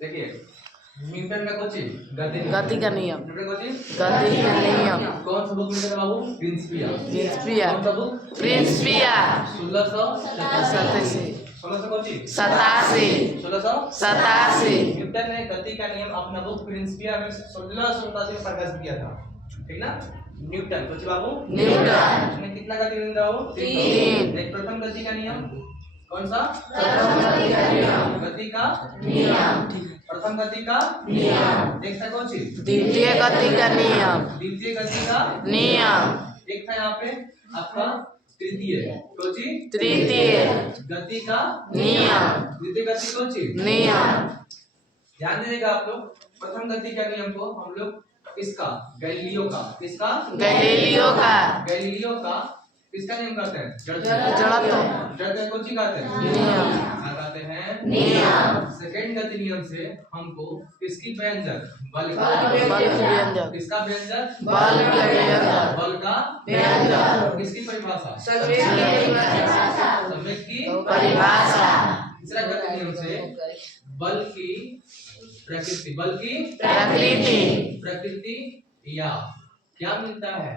देखिए न्यूटन का कुछ गति का नियम। गति का नियम। कौन सा बुक लिखा था बाबू? प्रिंसिपिया। प्रिंसिपिया। कौन सा बुक? प्रिंसिपिया। 1687। 1687। न्यूटन ने गति का नियम अपना बुक प्रिंसिपिया में 1687 में प्रकाशित किया था। ठीक ना? न्यूटन कुछ बाबू? न्यूटन ने कितना गति नियम था वो? 3। एक प्रथम गति का नियम कौन सा? प्रथम गति का नियम। गति का नियम। प्रथम गति का नियम। एक था कौन सी? द्वितीय गति का नियम। द्वितीय गति का नियम। एक था यहाँ पे आपका तृतीय कौन सी? तृतीय गति का नियम। द्वितीय गति कौन सी? नियम। ध्यान दीजिएगा आप लोग। प्रथम गति का नियम को हम लोग किसका? गैलीलियो का। किसका? गैलीलियो का। गैलीलियो का किसका नियम कहते हैं? जड़त्व। जड़त्व कौन सी कहते हैं? नियम। क्या कहते हैं? नियम। सेकंड गति नियम से हमको किसकी व्यंजक? बल का। बल की व्यंजक। किसका व्यंजक? बल का व्यंजक। बल का व्यंजक। किसकी परिभाषा? संवेग की परिभाषा। संवेग की परिभाषा। तीसरा गति नियम से बल की प्रकृति। बल की प्रकृति या क्या मिलता है?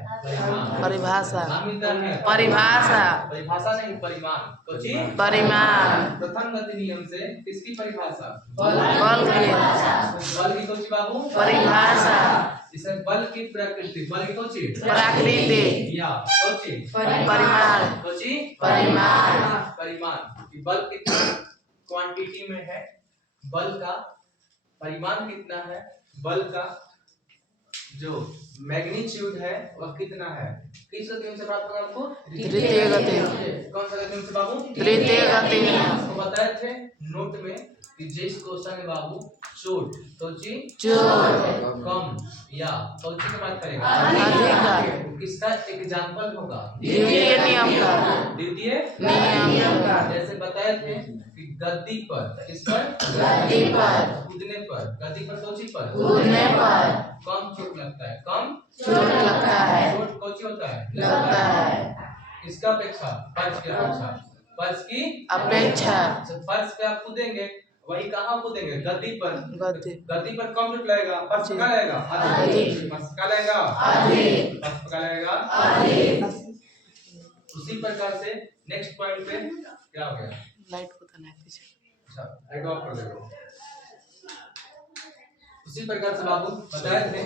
परिभाषा। क्या मिलता है? परिभाषा। परिभाषा नहीं, परिमाण। कोची? परिमाण। प्रथम गति नियम से किसकी परिभाषा? बल की बल की कोची बाबू? परिभाषा। इसे बल की प्रकृति। बल की कोची? प्रकृति या कोची? परिमाण। कोची? परिमाण। बल कितना क्वांटिटी में है? बल का परिमाण कितना है? बल का जो मैग्नीट्यूड है वह कितना है? किस गति से प्राप्त होगा आपको? तृतीय गति। कौन सा गति से बाबू? तृतीय गति। आपको बताए थे नोट में कि जिस क्वेश्चन है बाबू चोट तो जी चोट कम या तो की बात करेगा अधिक। किसका एग्जांपल होगा? द्वितीय नियम का। द्वितीय नियम का। जैसे बताए थे कि गद्दी पर, किस पर? गद्दी पर। कूदने पर। गद्दी पर कोची पर? कूदने पर कम चोट लगता है। कम चोट लगता है। चोट कोची होता है? लगता है। इसका अपेक्षा फर्श की अपेक्षा। फर्श की अपेक्षा। फर्श पे आप कूदेंगे वही कहाँ कूदेंगे? गद्दी पर। गद्दी। गद्दी पर कम चोट लगेगा। फर्श पे क्या लगेगा? अधिक। फर्श क्या लगेगा? अधिक। फर्श पे क्या लगेगा? अधिक। उसी प्रकार से नेक्स्ट पॉइंट पे क्या हो गया? लाइट को तो नहीं पीछे। अच्छा लाइट ऑफ कर देगा। उसी प्रकार से बाबू बताए थे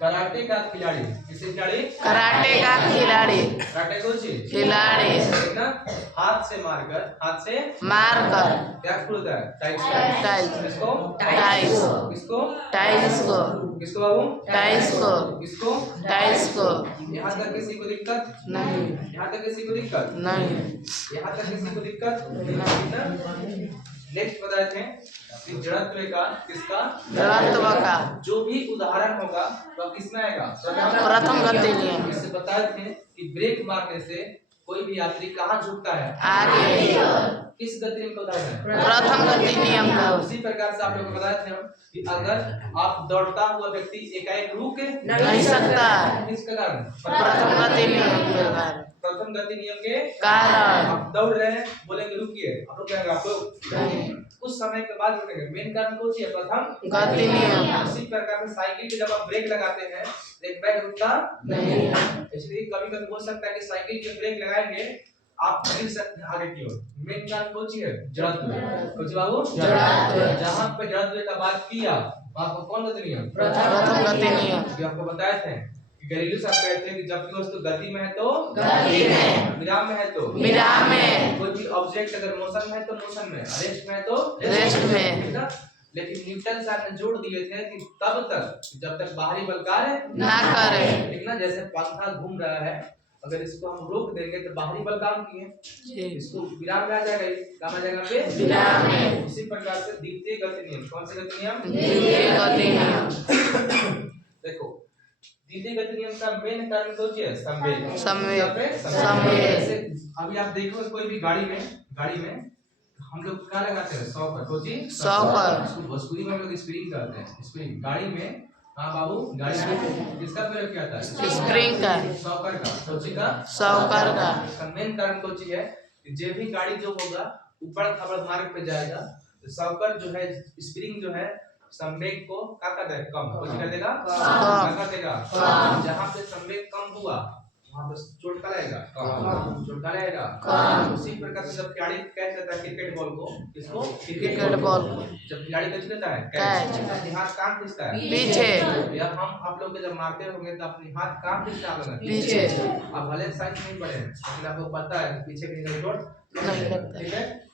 कराटे का खिलाड़ी। किसे खिलाड़ी? कराटे का खिलाड़ी। कराटे को जी खिलाड़ी ना हाथ से मारकर क्या खुलता है? टाइल्स। किसको? टाइल्स। किसको? टाइल्स को। किसको बाबू? टाइल्स को। किसको? टाइल्स को। यहाँ तक किसी को दिक्कत नहीं। यहाँ तक किसी को दिक्कत नहीं। यहाँ तक किसी को दिक्कत नहीं। नेक्स्ट बताए थे कि जड़त्व का किसका? जड़त्व का जो भी उदाहरण होगा वह किसमें आएगा? प्रथम गति नियम। इससे बताए थे कि ब्रेक मारने से कोई भी यात्री कहाँ झुकता है? आगे। किस गति नियम का उदाहरण है? प्रथम गति नियम का। उसी प्रकार से आप लोगों को बताए थे हम कि अगर आप दौड़ता हुआ व्यक्ति एकाएक रुक नहीं सकता। किसके कारण? प्रथम गति नियम के कारण। प्रथम गति नियम के कारण। आप दौड़ रहे हैं बोलेंगे रुकिए आप लोग क्या आप लोग कुछ समय के बाद रुकेंगे। मेन कारण कौन सी है? प्रथम गति नियम। उसी प्रकार से साइकिल पे जब आप ब्रेक लगाते हैं एक बैग रुकता नहीं। इसलिए कभी कभी हो सकता है कि साइकिल पे ब्रेक लगाएंगे आप गिर सकते हैं आगे की ओर। मेन कारण कौन सी है? जड़त्व। कौन बाबू? जड़त्व। जहाँ पे जड़त्व का बात किया आपको कौन गति नियम? प्रथम गति नियम। जो आपको बताए थे गैलीलियो साहब कहते हैं कि जब भी वस्तु गति में है तो गति में। विराम में है तो विराम में। कोई भी ऑब्जेक्ट अगर मोशन में है तो मोशन में, रेस्ट में है तो रेस्ट में। ठीक है। लेकिन न्यूटन साहब ने जोड़ दिए थे कि तब तक जब तक बाहरी बल कार्य ना करे। ठीक ना। जैसे पंखा घूम रहा है अगर इसको हम रोक देंगे तो बाहरी बल काम किए इसको विराम में आ जाएगा। काम आ जाएगा पे विराम में। इसी प्रकार से द्वितीय गति नियम। कौन सा गति नियम? द्वितीय गति नियम। देखो द्वितीय गति नियम का मेन कारण कौन सी है? संवेग। संवेग। अभी आप देखो कोई भी गाड़ी में हम लोग क्या लगाते हैं? 100 पर। कोची 100 पर। भोजपुरी में हम लोग स्प्रिंग करते हैं। स्प्रिंग गाड़ी में हाँ बाबू गाड़ी में किसका प्रयोग किया था? स्प्रिंग का। सॉकर का। कोची का? सॉकर का। इसका मेन कारण कोची है कि जो भी गाड़ी जो होगा ऊपर खबर मार्ग पे जाएगा तो सॉकर जो है स्प्रिंग जो है संवेग को क्या कर देगा, कम कुछ कर देगा, कम। कर देगा। कम। जहाँ पे संवेग कम हुआ वहाँ पे चोट का लगेगा, कम। चोट का लगेगा, कम। उसी प्रकार से जब खिलाड़ी कैच लेता है क्रिकेट बॉल को, किसको, क्रिकेट बॉल को। जब खिलाड़ी कैच लेता है कैच। अपने हाथ कहाँ खींचता है, पीछे। या हम आप लोग के जब मारते होंगे तो अपने हाथ कहाँ खींचता है, पीछे। अब भले साइज नहीं बढ़े लेकिन आपको पता है पीछे की चोट नहीं लगता। ठीक है।